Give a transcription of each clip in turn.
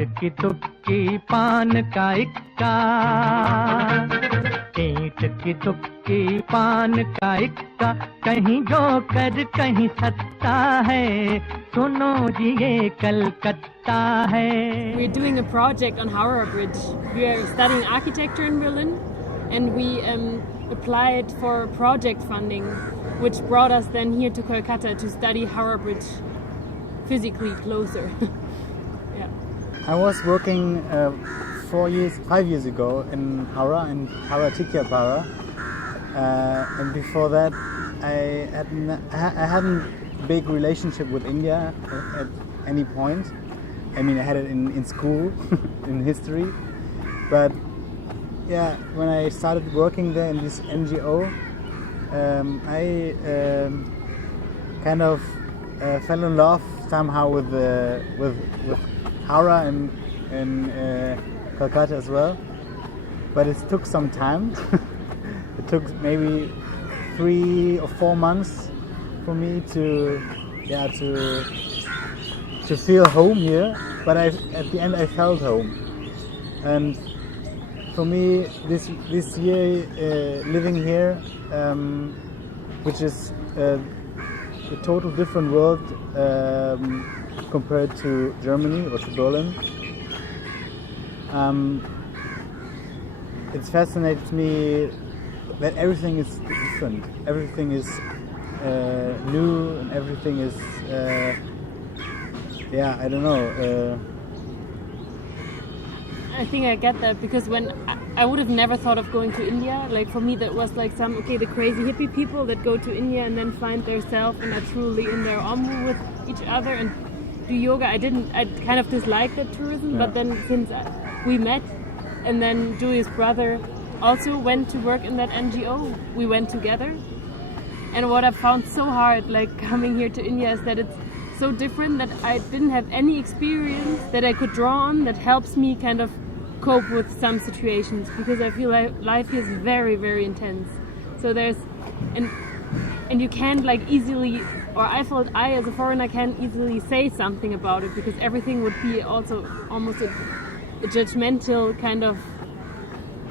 की तुक्की पान का इक्का, ईंट की तुक्की पान का इक्का, कहीं जोकर कहीं सत्ता है, सुनो जी ये कलकत्ता है. We're doing a project on Howrah Bridge. We are studying architecture in Berlin, and we applied for project funding, which brought us then here to Kolkata to study Howrah Bridge physically closer. Yeah. I was working 5 years ago in Howrah Tikya, and before that I hadn't big relationship with India at any point. I mean, I had it in school, in history, but yeah, when I started working there in this NGO, I kind of fell in love somehow with Howrah and Kolkata as well. But it took some time. It took maybe 3 or 4 months for me to feel home here. But at the end I felt home. And for me, this year living here, which is a total different world compared to Germany or to Berlin, it fascinates me that everything is different. Everything is new, and everything is I don't know. I think I get that, because when I would have never thought of going to India. Like, for me that was like the crazy hippie people that go to India and then find their self and are truly in their ombu with each other and do yoga. I kind of disliked that tourism, but then since we met, and then Julius' brother also went to work in that NGO, we went together. And what I found so hard, like coming here to India, is that it's so different, that I didn't have any experience that I could draw on that helps me kind of cope with some situations, because I feel like life here is very, very intense. So and you can't like easily, or I felt I as a foreigner can't easily say something about it, because everything would be also almost a judgmental kind of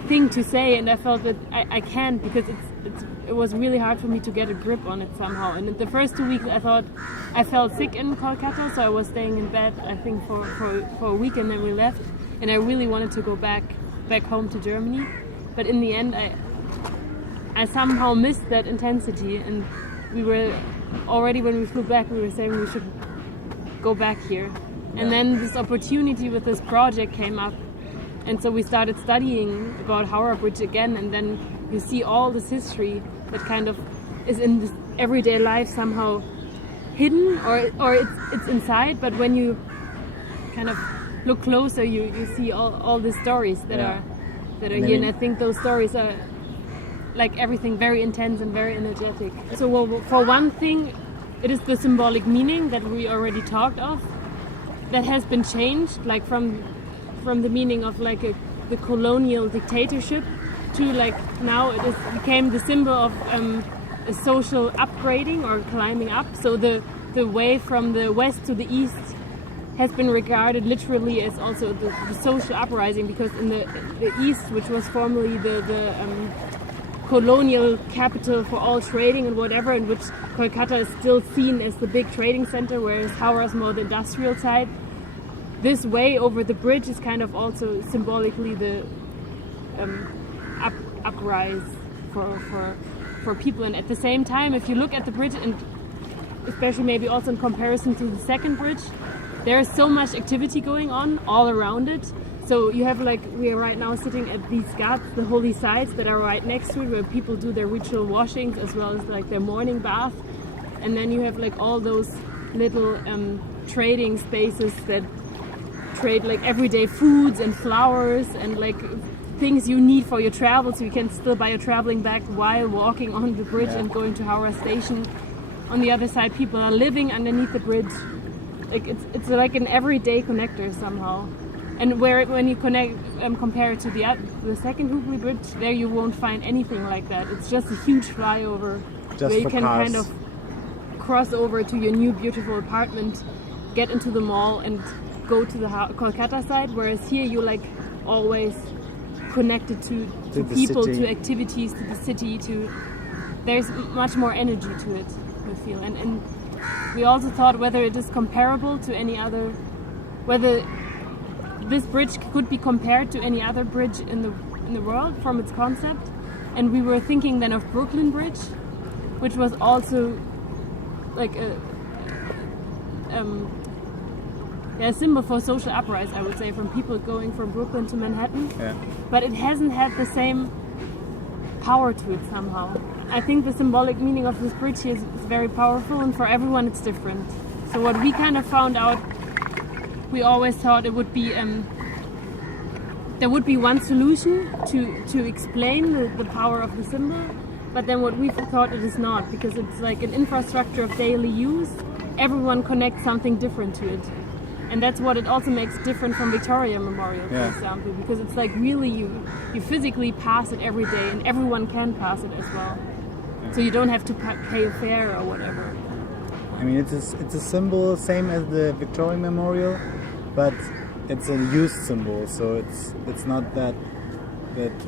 thing to say, and I felt that I can't, because it was really hard for me to get a grip on it somehow. And in the first 2 weeks I felt sick in Kolkata, so I was staying in bed I think for a week, and then we left, and I really wanted to go back home to Germany, but in the end I somehow missed that intensity, and we were already, when we flew back, we were saying we should go back here. And then this opportunity with this project came up, and so we started studying about Howrah Bridge again, and then you see all this history that kind of is in this everyday life somehow hidden, or it's inside, but when you kind of look closer, you see all the stories that are here, and I think those stories are like everything very intense and very energetic. So for one thing, it is the symbolic meaning that we already talked of that has been changed, like from the meaning of like the colonial dictatorship to like now it became the symbol of a social upgrading or climbing up. So the way from the west to the east has been regarded literally as also the social uprising, because in the east, which was formerly the colonial capital for all trading and whatever, in which Kolkata is still seen as the big trading center, whereas Howrah is more the industrial side. This way over the bridge is kind of also symbolically the uprise for people. And at the same time, if you look at the bridge, and especially maybe also in comparison to the second bridge, there is so much activity going on all around it. So you have, like, we are right now sitting at these ghats, the holy sites that are right next to it, where people do their ritual washings as well as like their morning bath. And then you have like all those little trading spaces that trade like everyday foods and flowers and like things you need for your travel, so you can still buy your traveling bag while walking on the bridge and going to Howrah station. On the other side, people are living underneath the bridge. Like it's like an everyday connector somehow. And when you compare it to the second Hoogly bridge, there you won't find anything like that. It's just a huge flyover where you can kind of cross over to your new beautiful apartment, get into the mall, and go to the Kolkata side, whereas here you like always connected to people, city. to activities, to the city, there's much more energy to it, I feel. And we also thought whether it is comparable to any other, whether this bridge could be compared to any other bridge in the world from its concept. And we were thinking then of Brooklyn Bridge, which was also like a symbol for social uprise, I would say, from people going from Brooklyn to Manhattan. Yeah. But it hasn't had the same power to it somehow. I think the symbolic meaning of this bridge here is very powerful, and for everyone it's different. So what we kind of found out, we always thought it would be there would be one solution to explain the power of the symbol, but then what we thought it is not, because it's like an infrastructure of daily use. Everyone connects something different to it. And that's what it also makes different from Victoria Memorial, for example, because it's like really you physically pass it every day, and everyone can pass it as well. So you don't have to pay a fare or whatever. I mean, it's a symbol same as the Victoria Memorial, but it's a used symbol. So it's not that it's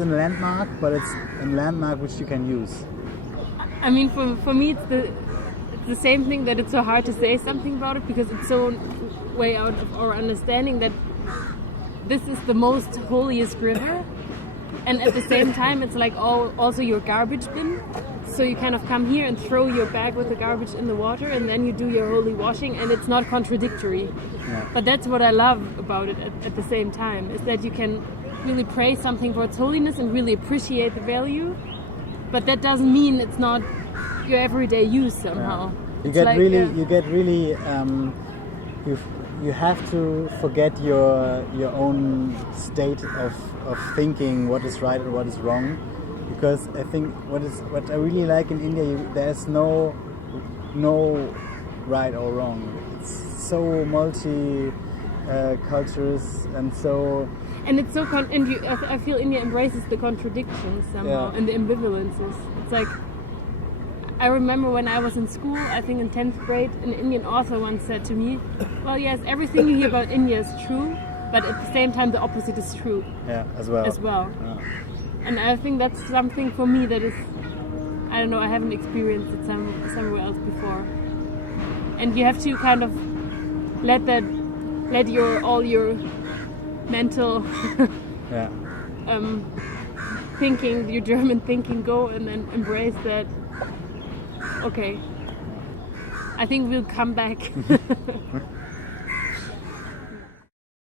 a landmark, but it's a landmark which you can use. I mean, for me, it's the same thing that it's so hard to say something about it, because it's so way out of our understanding that this is the most holiest river, and at the same time it's like also your garbage bin. So you kind of come here and throw your bag with the garbage in the water, and then you do your holy washing, and it's not contradictory. Yeah. But that's what I love about it at the same time, is that you can really praise something for its holiness and really appreciate the value, but that doesn't mean it's not your everyday use somehow. You get really you have to forget your own state of thinking what is right and what is wrong, because I think what I really like in India, there's no right or wrong. It's so multi cultures and so. And it's so I feel India embraces the contradictions somehow, and the ambivalences. It's like, I remember when I was in school, I think in 10th grade, an Indian author once said to me, well, yes, everything you hear about India is true, but at the same time the opposite is true. Yeah, as well. Yeah. And I think that's something for me that is, I don't know, I haven't experienced it somewhere else before. And you have to kind of let all your mental thinking, your German thinking go, and then embrace that. Okay, I think we'll come back.